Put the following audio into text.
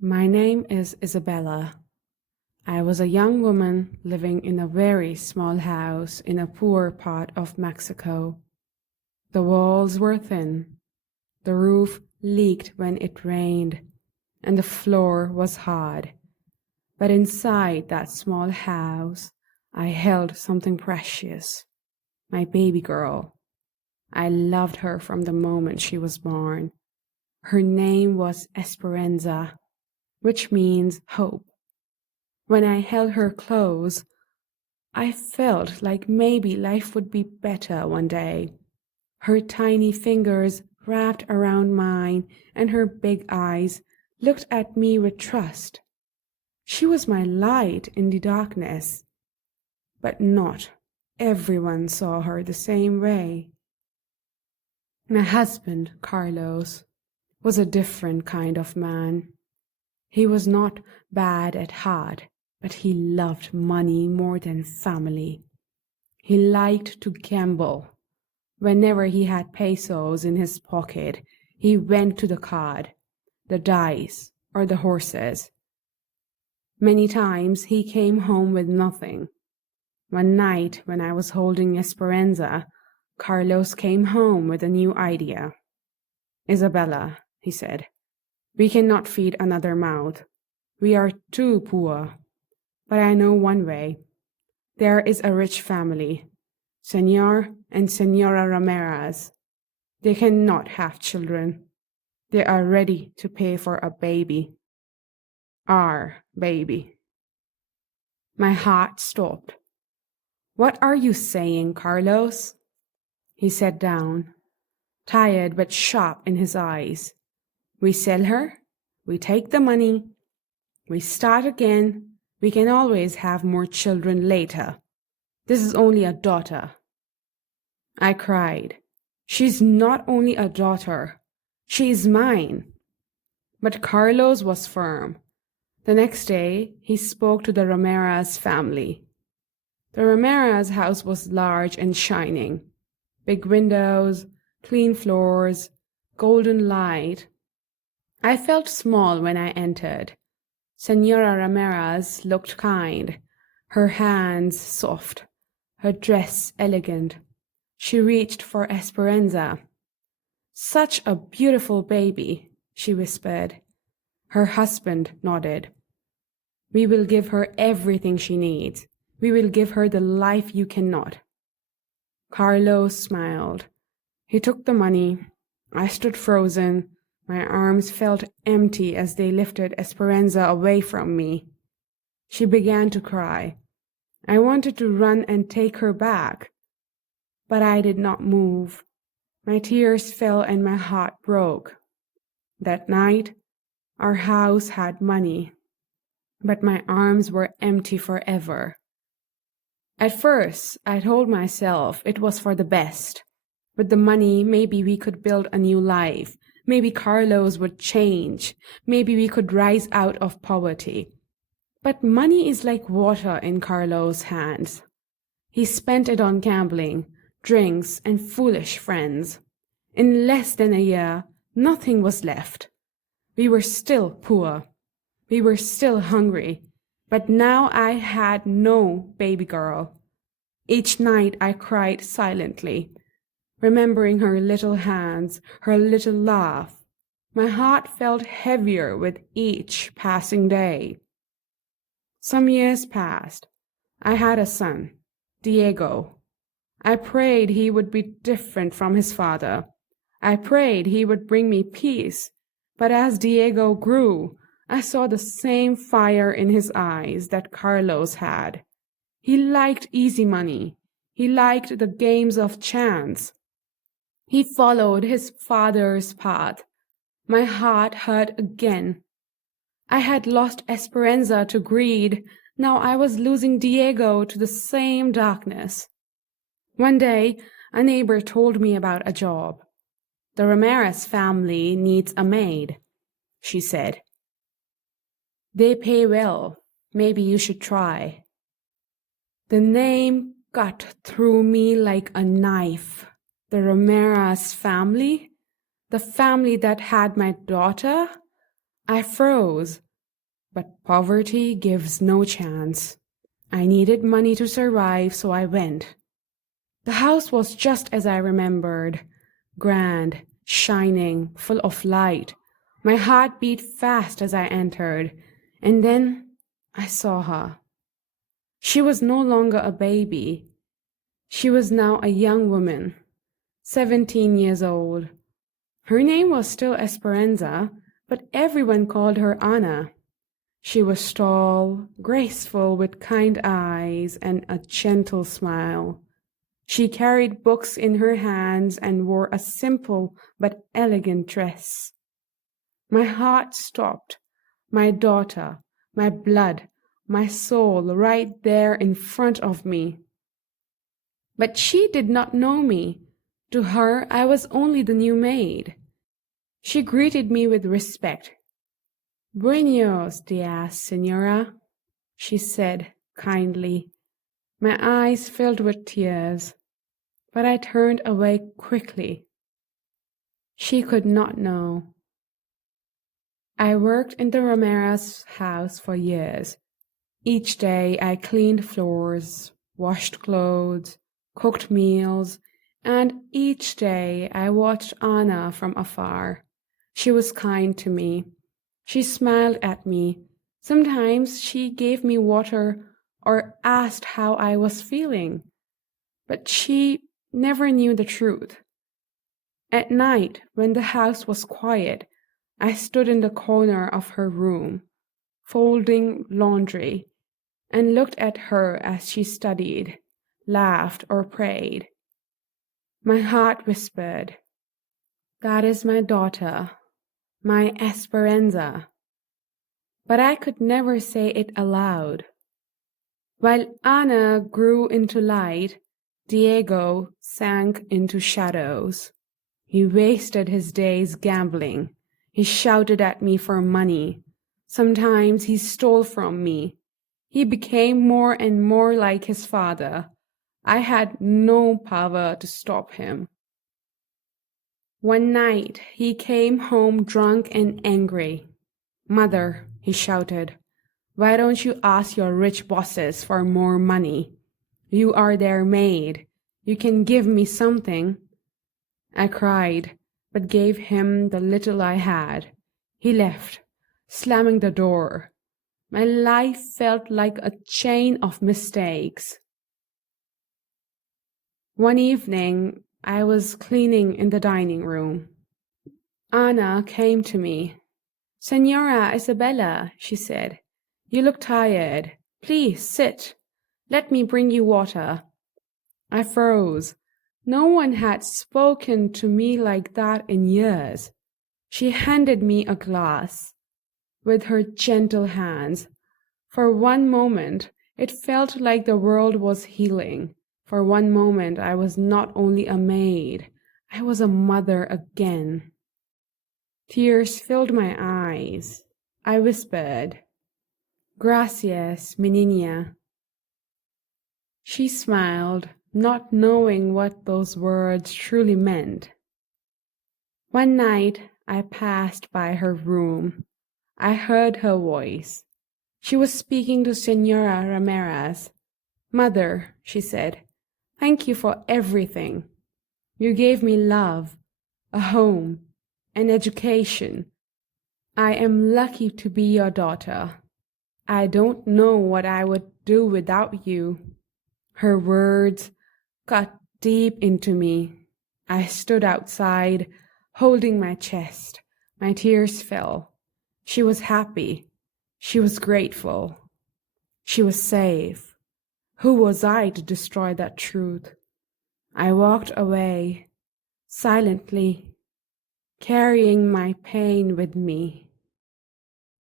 My name is Isabella. I was a young woman living in a very small house in a poor part of Mexico. The walls were thin, the roof leaked when it rained, and the floor was hard. But inside that small house, I held something precious, my baby girl. I loved her from the moment she was born. Her name was Esperanza, which means hope. When I held her close, I felt like maybe life would be better one day. Her tiny fingers wrapped around mine, and her big eyes looked at me with trust. She was my light in the darkness, but not everyone saw her the same way. My husband, Carlos, was a different kind of man. He was not bad at heart, but he loved money more than family. He liked to gamble. Whenever he had pesos in his pocket, he went to the card, the dice, or the horses. Many times he came home with nothing. One night, when I was holding Esperanza, Carlos came home with a new idea. "Isabella," he said, "we cannot feed another mouth. We are too poor. But I know one way. There is a rich family, Señor and Señora Ramirez. They cannot have children. They are ready to pay for a baby. Our baby." My heart stopped. "What are you saying, Carlos?" He sat down, tired but sharp in his eyes. "We sell her, we take the money, we start again. We can always have more children later. This is only a daughter." I cried. "She's not only a daughter, she is mine." But Carlos was firm. The next day, he spoke to the Ramirez family. The Ramirez house was large and shining. Big windows, clean floors, golden light. I felt small when I entered. Señora Ramirez looked kind, her hands soft, her dress elegant. She reached for Esperanza. "Such a beautiful baby," she whispered. Her husband nodded. "We will give her everything she needs. We will give her the life you cannot." Carlos smiled. He took the money. I stood frozen. My arms felt empty as they lifted Esperanza away from me. She began to cry. I wanted to run and take her back, but I did not move. My tears fell and my heart broke. That night, our house had money, but my arms were empty forever. At first, I told myself it was for the best. With the money, maybe we could build a new life. Maybe Carlos would change. Maybe we could rise out of poverty. But money is like water in Carlos' hands. He spent it on gambling, drinks, and foolish friends. In less than a year, nothing was left. We were still poor. We were still hungry. But now I had no baby girl. Each night I cried silently, remembering her little hands, her little laugh. My heart felt heavier with each passing day. Some years passed. I had a son, Diego. I prayed he would be different from his father. I prayed he would bring me peace. But as Diego grew, I saw the same fire in his eyes that Carlos had. He liked easy money. He liked the games of chance. He followed his father's path. My heart hurt again. I had lost Esperanza to greed. Now I was losing Diego to the same darkness. One day, a neighbor told me about a job. "The Ramirez family needs a maid," she said. "They pay well. Maybe you should try." The name cut through me like a knife. The Ramirez family? The family that had my daughter? I froze. But poverty gives no chance. I needed money to survive, so I went. The house was just as I remembered, grand, shining, full of light. My heart beat fast as I entered, and then I saw her. She was no longer a baby. She was now a young woman, 17 years old. Her name was still Esperanza, but everyone called her Anna. She was tall, graceful, with kind eyes and a gentle smile. She carried books in her hands and wore a simple but elegant dress. My heart stopped. My daughter, my blood, my soul, right there in front of me. But she did not know me. To her, I was only the new maid. She greeted me with respect. "Buenos dias, señora," she said kindly. My eyes filled with tears, but I turned away quickly. She could not know. I worked in the Ramirez house for years. Each day I cleaned floors, washed clothes, cooked meals, and each day I watched Anna from afar. She was kind to me. She smiled at me. Sometimes she gave me water or asked how I was feeling, but she never knew the truth. At night, when the house was quiet, I stood in the corner of her room, folding laundry, and looked at her as she studied, laughed, or prayed. My heart whispered, "That is my daughter, my Esperanza." But I could never say it aloud. While Anna grew into light, Diego sank into shadows. He wasted his days gambling. He shouted at me for money. Sometimes he stole from me. He became more and more like his father. I had no power to stop him. One night he came home drunk and angry. "Mother," he shouted, "why don't you ask your rich bosses for more money? You are their maid. You can give me something." I cried, but gave him the little I had. He left, slamming the door. My life felt like a chain of mistakes. One evening, I was cleaning in the dining room. Anna came to me. "Señora Isabella," she said, "you look tired. Please sit. Let me bring you water." I froze. No one had spoken to me like that in years. She handed me a glass. With her gentle hands. For one moment, it felt like the world was healing. For one moment, I was not only a maid, I was a mother again. Tears filled my eyes. I whispered, "Gracias, mi niña." She smiled, not knowing what those words truly meant. One night, I passed by her room. I heard her voice. She was speaking to Señora Ramirez. "Mother," she said, "thank you for everything. You gave me love, a home, an education. I am lucky to be your daughter. I don't know what I would do without you." Her words cut deep into me. I stood outside, holding my chest. My tears fell. She was happy. She was grateful. She was safe. Who was I to destroy that truth? I walked away, silently, carrying my pain with me.